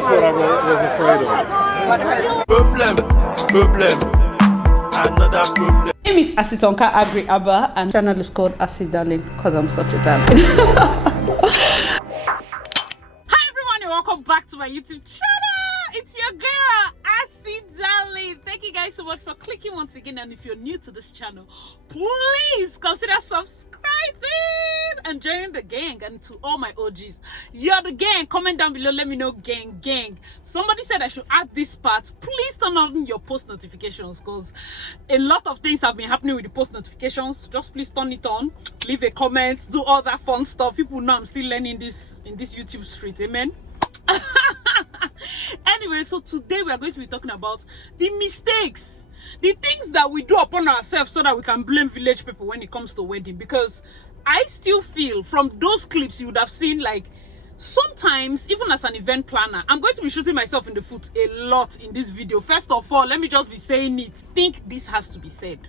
That's what I was afraid of. Problem. Another problem. My name is Asitonka Agri Abba, and channel is called Asi Darling because I'm such a darling. Hi everyone, and welcome back to my YouTube channel. It's your girl Asi Darling. Thank you guys so much for clicking once again, and if you're new to this channel, please consider subscribing and joining the gang. And to all my OGs, you're the gang, comment down below, let me know, gang. Somebody said I should add this part. Please turn on your post notifications because a lot of things have been happening with the post notifications. Just please turn it on, leave a comment, do all that fun stuff. People know I'm still learning this in this YouTube street. Amen. Anyway, so today we are going to be talking about the mistakes, the things that we do upon ourselves so that we can blame village people when it comes to wedding. Because I still feel from those clips you would have seen, like, sometimes even as an event planner, I'm going to be shooting myself in the foot a lot in this video. First of all, let me just be saying it. I think this has to be said.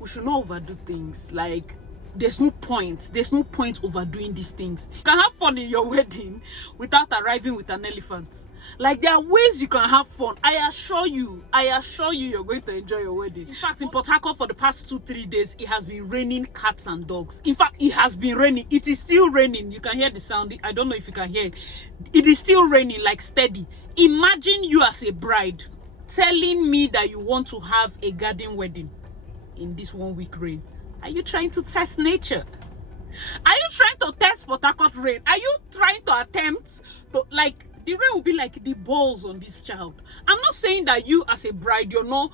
We should not overdo things. Like, there's no point overdoing these things. You can have fun in your wedding without arriving with an elephant. Like, there are ways you can have fun. I assure you you're going to enjoy your wedding. In fact, in Port Harcourt for the past 2-3 days, it has been raining cats and dogs. In fact, it has been raining. It is still raining. You can hear the sound. I don't know if you can hear it. It is still raining, like steady. Imagine you as a bride telling me that you want to have a garden wedding in this 1 week rain. Are you trying to test nature? Are you trying to test Port Harcourt rain? Are you trying to attempt to, like, the rain will be like the balls on this child. I'm not saying that you as a bride, you're not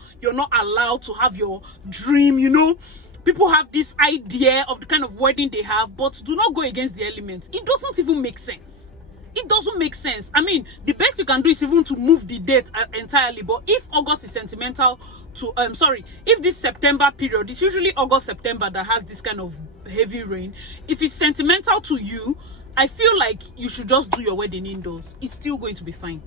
allowed to have your dream, you know. People have this idea of the kind of wedding they have, but do not go against the elements. It doesn't even make sense. It doesn't make sense. I mean, the best you can do is even to move the date entirely. But if August is sentimental to, if this September period, it's usually August, September that has this kind of heavy rain. If it's sentimental to you, I feel like you should just do your wedding indoors. It's still going to be fine.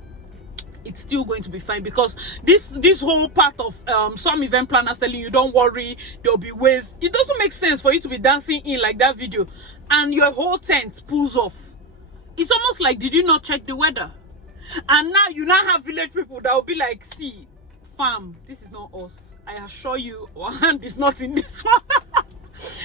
It's still going to be fine, because this whole part of some event planners telling you don't worry, there'll be ways. It doesn't make sense for you to be dancing in like that video and your whole tent pulls off. It's almost like, did you not check the weather? And now you now have village people that will be like, see, fam, this is not us. I assure you, our hand is not in this one.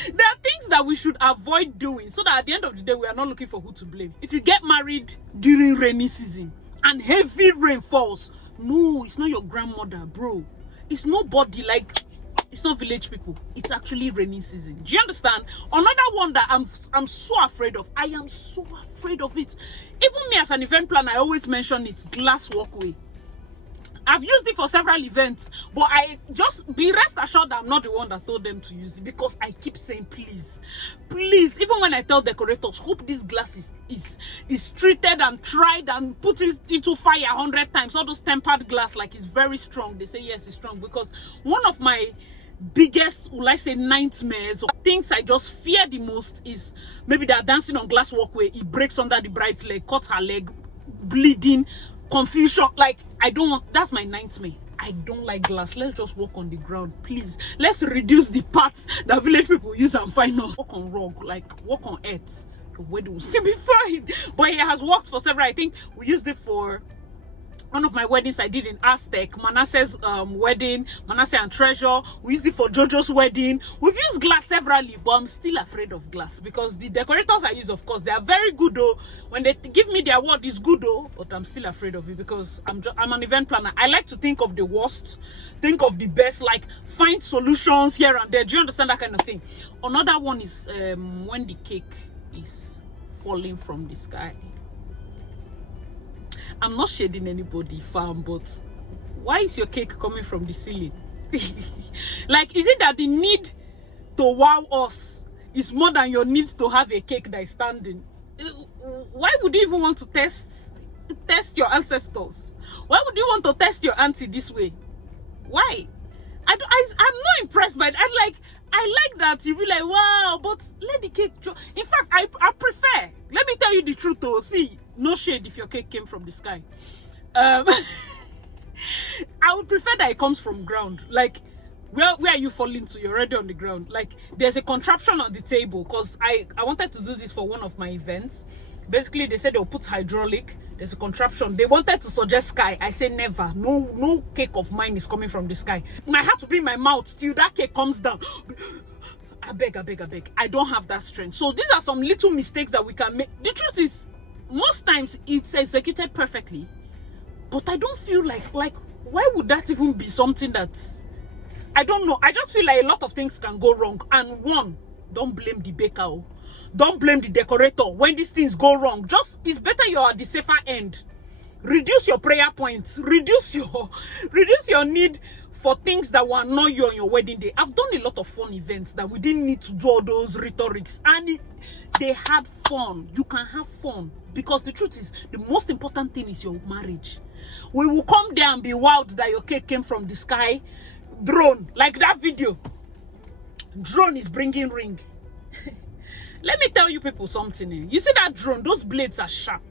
There are things that we should avoid doing so that at the end of the day, we are not looking for who to blame. If you get married during rainy season and heavy rain falls, no, it's not your grandmother, bro. It's nobody. Like, it's not village people. It's actually rainy season. Do you understand? Another one that I'm so afraid of. I am so afraid of it. Even me as an event planner, I always mention it. Glass walkway. I've used it for several events, but I just be rest assured that I'm not the one that told them to use it, because I keep saying, please, even when I tell decorators, hope this glass is treated and tried and put it into fire 100 times. All those tempered glass, like, it's very strong. They say yes, it's strong, because one of my biggest, will I say, nightmares or things I just fear the most is maybe they're dancing on glass walkway, it breaks under the bride's leg, cut her leg, bleeding, confusion. Like, I don't want, that's my nightmare. I don't like glass. Let's just walk on the ground, please. Let's reduce the parts that village people use and find us. Walk on rock, like walk on earth. The wedding will still be fine. But it has worked for several. I think we used it for one of my weddings I did in Aztec, Manasseh's wedding, Manasseh and Treasure. We used it for Jojo's wedding. We've used glass severally, but I'm still afraid of glass, because the decorators I use, of course, they are very good though. When they give me their word, it's good though, but I'm still afraid of it, because I'm an event planner. I like to think of the worst, think of the best, like find solutions here and there. Do you understand that kind of thing? Another one is when the cake is falling from the sky. I'm not shading anybody, fam, but why is your cake coming from the ceiling? Like, is it that the need to wow us is more than your need to have a cake that is standing? Why would you even want to test your ancestors? Why would you want to test your auntie this way? Why? I'm not impressed by it. I like that you be like, wow, but let the cake drop. In fact, I prefer, let me tell you the truth though. See, no shade if your cake came from the sky. I would prefer that it comes from ground. Like, where are you falling to? You're already on the ground. Like, there's a contraption on the table, because I wanted to do this for one of my events, Basically, they said they'll put hydraulic. There's a contraption. They wanted to suggest sky. I say never. No cake of mine is coming from the sky. My heart will be in my mouth till that cake comes down. I beg. I don't have that strength. So these are some little mistakes that we can make. The truth is, most times it's executed perfectly. But I don't feel like why would that even be something that... I don't know. I just feel like a lot of things can go wrong. And one, don't blame the baker. Don't blame the decorator when these things go wrong. Just, it's better you're at the safer end. Reduce your prayer points. Reduce your need for things that will annoy you on your wedding day. I've done a lot of fun events that we didn't need to do all those rhetorics. And they had fun. You can have fun. Because the truth is, the most important thing is your marriage. We will come there and be wild that your cake came from the sky. Drone, like that video. Drone is bringing ring. Let me tell you people something. You see that drone, those blades are sharp.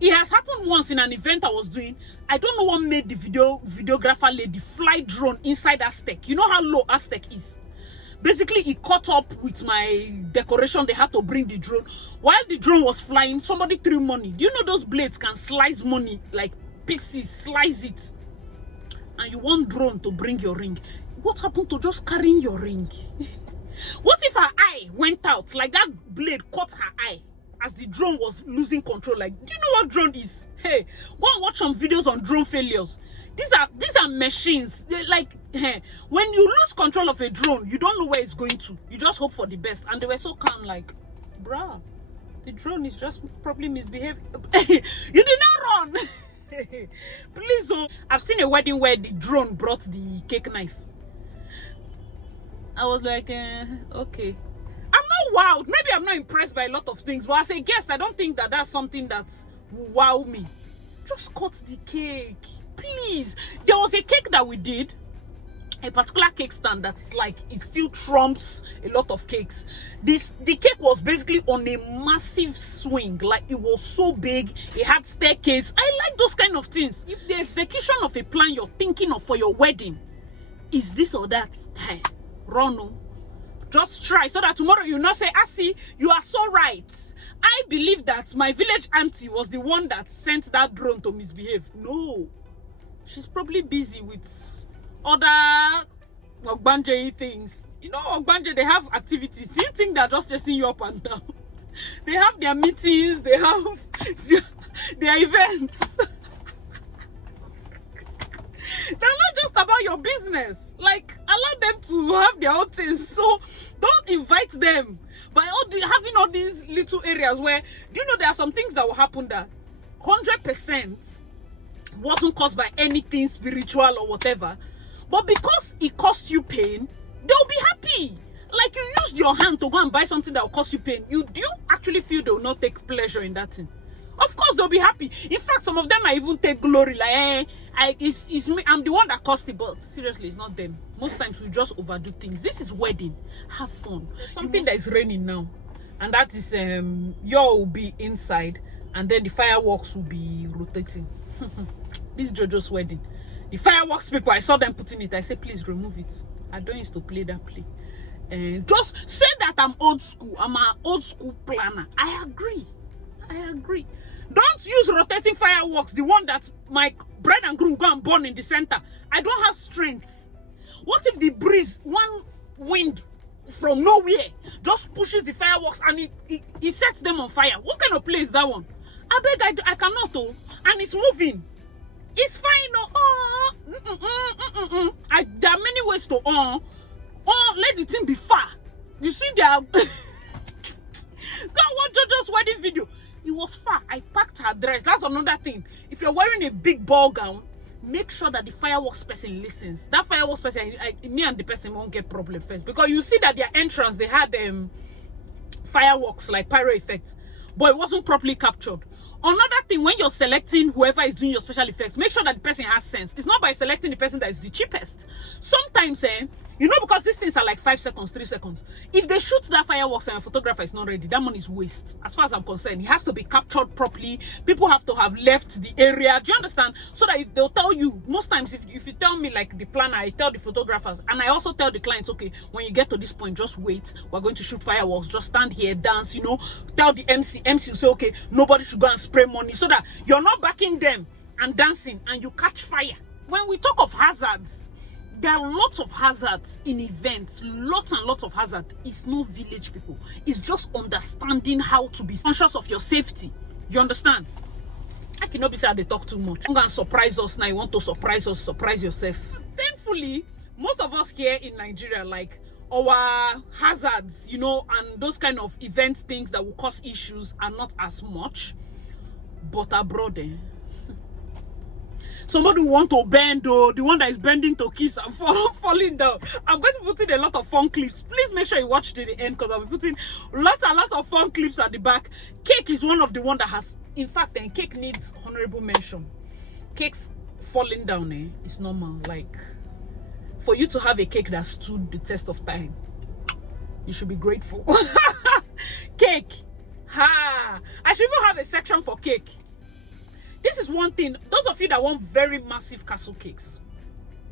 It has happened once in an event I was doing. I don't know what made the videographer lady fly drone inside Aztec. You know how low Aztec is? Basically, it caught up with my decoration. They had to bring the drone. While the drone was flying, somebody threw money. Do you know those blades can slice money like pieces, slice it? And you want drone to bring your ring. What happened to just carrying your ring? What if her eye went out? Like that blade caught her eye as the drone was losing control. Like, do you know what drone is? Hey, go and watch some videos on drone failures. These are machines. They're like, hey, when you lose control of a drone, you don't know where it's going to. You just hope for the best. And they were so calm, like, bruh, the drone is just probably misbehaving. You did not run. Please don't. I've seen a wedding where the drone brought the cake knife. I was like, okay. I'm not wowed. Maybe I'm not impressed by a lot of things, but as a guest, I don't think that that's something that will wow me. Just cut the cake, please. There was a cake that we did, a particular cake stand that's like, it still trumps a lot of cakes. The cake was basically on a massive swing. Like, it was so big, it had staircase. I like those kind of things. If the execution of a plan you're thinking of for your wedding is this or that, hey, run. Just try so that tomorrow you not say, see, you are so right. I believe that my village auntie was the one that sent that drone to misbehave. No, she's probably busy with other Ogbanje things. You know, Ogbanje, they have activities. Do you think they're just chasing you up and down? They have their meetings, they have their events. They're not just about your business. Like, allow them to have their own things. So don't invite them by having all these little areas where, do you know, there are some things that will happen that 100% wasn't caused by anything spiritual or whatever, but because it cost you pain, they'll be happy. Like, you used your hand to go and buy something that will cost you pain. Do you actually feel they will not take pleasure in that thing? Of course they'll be happy. In fact, some of them might even take glory, like, it's me, I'm the one that caused it. But seriously, it's not them. Most times we just overdo things. This is wedding. Have fun. Something that is raining now, and that is y'all will be inside, and then the fireworks will be rotating. This Jojo's wedding. The fireworks people, I saw them putting it. I said, please remove it. I don't used to play that play. And just say that I'm old school. I'm an old school planner. I agree. Don't use rotating fireworks, the one that my bride and groom go and burn in the center. I don't have strength. What if the breeze, one wind from nowhere, just pushes the fireworks and it sets them on fire? What kind of play is that one? I beg, I cannot, oh. And it's moving. It's fine, oh. There are many ways to let the thing be far. You see, there are... Go watch Jojo's wedding video. It was far. I packed her dress. That's another thing. If you're wearing a big ball gown, make sure that the fireworks person listens. That fireworks person, me and the person won't get problem first, because you see that their entrance, they had fireworks like pyro effects, but it wasn't properly captured. Another thing, when you're selecting whoever is doing your special effects, make sure that the person has sense. It's not by selecting the person that is the cheapest. Sometimes You know, because these things are like 5 seconds, 3 seconds. If they shoot that fireworks and a photographer is not ready, that money is waste. As far as I'm concerned, it has to be captured properly. People have to have left the area. Do you understand? So that they'll tell you. Most times, if you tell me like the planner, I tell the photographers, and I also tell the clients, okay, when you get to this point, just wait. We're going to shoot fireworks. Just stand here, dance. You know, tell the MC will say, okay, nobody should go and spray money, so that you're not backing them and dancing and you catch fire. When we talk of hazards, there are lots of hazards in events, lots and lots of hazards. It's no village people. It's just understanding how to be conscious of your safety. You understand? I cannot be said they talk too much. Don't go and surprise us now. You want to surprise us, surprise yourself. Thankfully, most of us here in Nigeria, like our hazards, you know, and those kind of event things that will cause issues are not as much. But abroad, somebody who want to bend, or the one that is bending to kiss and falling down. I'm going to put in a lot of fun clips. Please make sure you watch to the end, because I'll be putting lots and lots of fun clips at the back. Cake is one of the one that has, in fact, cake needs honorable mention. Cakes falling down is normal. Like, for you to have a cake that stood the test of time, you should be grateful. Cake. Ha! I should even have a section for cake. This is one thing. Those of you that want very massive castle cakes,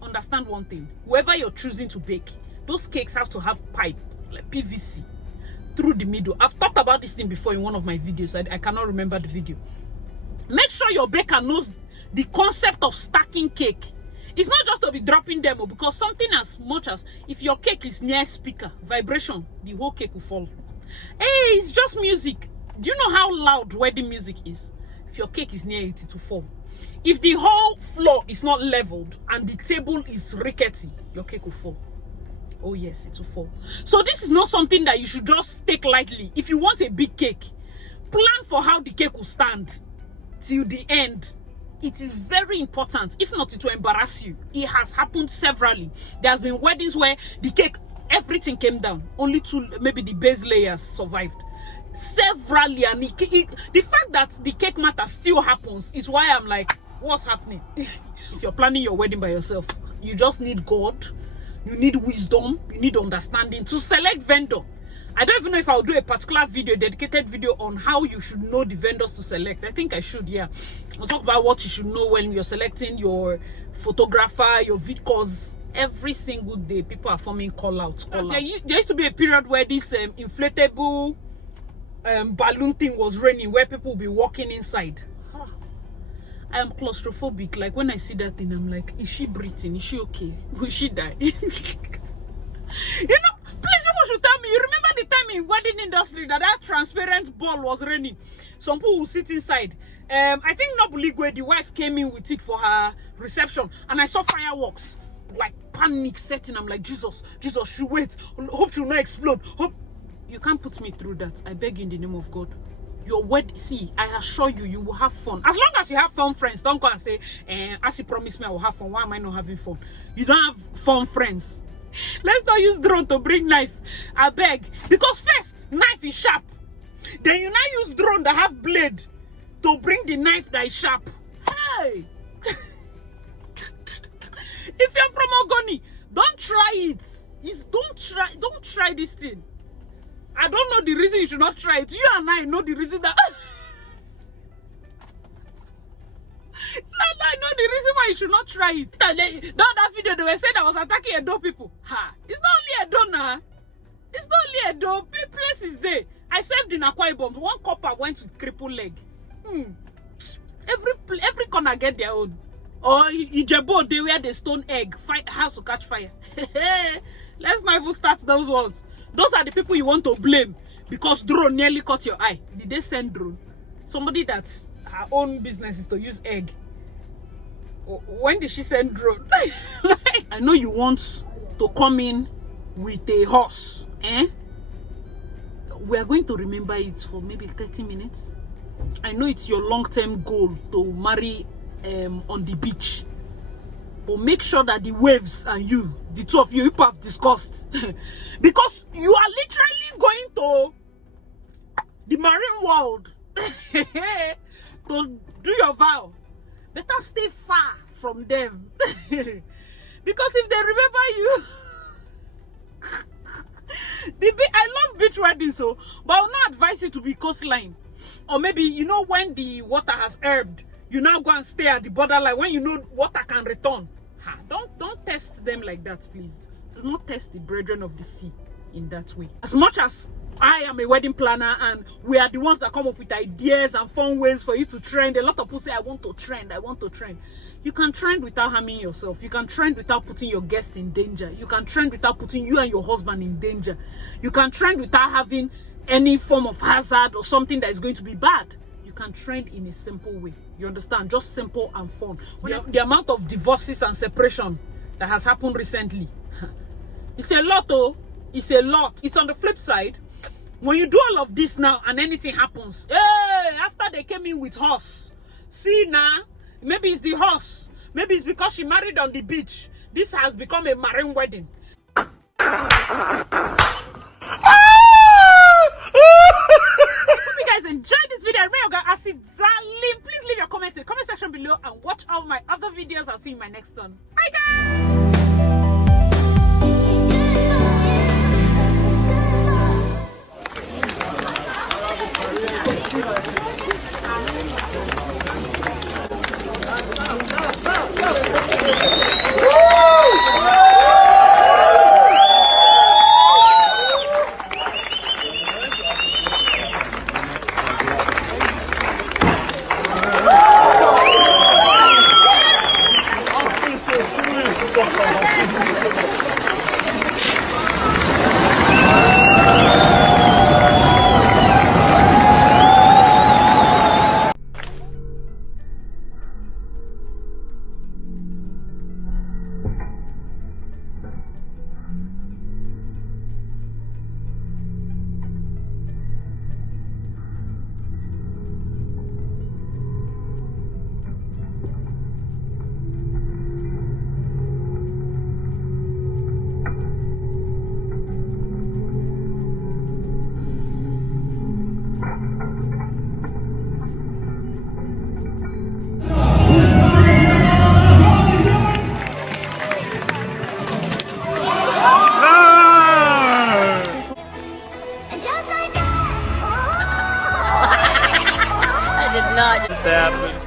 understand one thing. Whoever you're choosing to bake, those cakes have to have pipe, like PVC, through the middle. I've talked about this thing before in one of my videos. I cannot remember the video. Make sure your baker knows the concept of stacking cake. It's not just to be dropping them, because something as much as if your cake is near speaker, vibration, the whole cake will fall. Hey, it's just music. Do you know how loud wedding music is? If your cake is near it, it will fall. If the whole floor is not leveled and the table is rickety, your cake will fall. Oh yes, it will fall. So this is not something that you should just take lightly. If you want a big cake, plan for how the cake will stand till the end. It is very important. If not, it will embarrass you. It has happened severally. There has been weddings where the cake, everything came down. Only maybe the base layers survived. Severally, and the fact that the cake matter still happens is why I'm like, what's happening? If you're planning your wedding by yourself, you just need God, you need wisdom, you need understanding to select vendor. I don't even know if I'll do a particular video, dedicated video on how you should know the vendors to select. I think I should, yeah. I'll talk about what you should know when you're selecting your photographer, your because every single day people are forming call outs. There used to be a period where this inflatable balloon thing was raining, where people will be walking inside. I am claustrophobic. Like, when I see that thing, I'm like, is she breathing? Is she okay? Will she die? You know, please, people should tell me. You remember the time in wedding industry that transparent ball was raining? Some people will sit inside. I think Nobuligwe, the wife, came in with it for her reception, and I saw fireworks, like panic setting. I'm like, Jesus, should wait. Hope she'll not explode. Hope. You can't put me through that. I beg you in the name of God. Your wedding, see, I assure you, you will have fun. As long as you have fun friends, don't go and say, as you promised me I will have fun. Why am I not having fun? You don't have fun friends. Let's not use drone to bring knife. I beg. Because first, knife is sharp. Then you now use drone that have blade to bring the knife that is sharp. Hey! If you're from Ogoni, don't try it. Don't try this thing. I don't know the reason you should not try it. You and I know the reason that I know the reason why you should not try it. That video they were saying I was attacking Edo people. Ha! It's not only Edo now. It's not only Edo. Place is there. I served in Akwa Ibom. One copper went with crippled leg. Every corner get their own. Or Ijebo, they wear the stone egg. Fight house to catch fire. Let's not even start those ones. Those are the people you want to blame because drone nearly caught your eye. Did they send drone? Somebody that's her own business is to use egg. When did she send drone? Like, I know you want to come in with a horse. We are going to remember it for maybe 30 minutes. I know it's your long-term goal to marry on the beach. But make sure that the waves and you, the two of you have discussed. Because you are literally going to the marine world to do your vow. Better stay far from them. Because if they remember you, I love beach weddings, so, but I will not advise you to be coastline. Or maybe, you know, when the water has ebbed, you now go and stay at the borderline when you know water can return. Don't test them like that, please. Do not test the brethren of the sea in that way. As much as I am a wedding planner and we are the ones that come up with ideas and fun ways for you to trend, a lot of people say, I want to trend. You can trend without harming yourself. You can trend without putting your guest in danger. You can trend without putting you and your husband in danger. You can trend without having any form of hazard or something that is going to be bad. You can trend in a simple way. You understand? Just simple and fun. The amount of divorces and separation that has happened recently, it's a lot, oh. It's a lot. It's on the flip side. When you do all of this now and anything happens, hey, after they came in with horse, see now, maybe it's the horse, maybe it's because she married on the beach. This has become a marine wedding. Hope you guys enjoyed this video. Remember, darling, please leave your comments in the comment section below and watch all my other videos. I'll see you in my next one. Bye guys. Just like that. I did not. Just happened.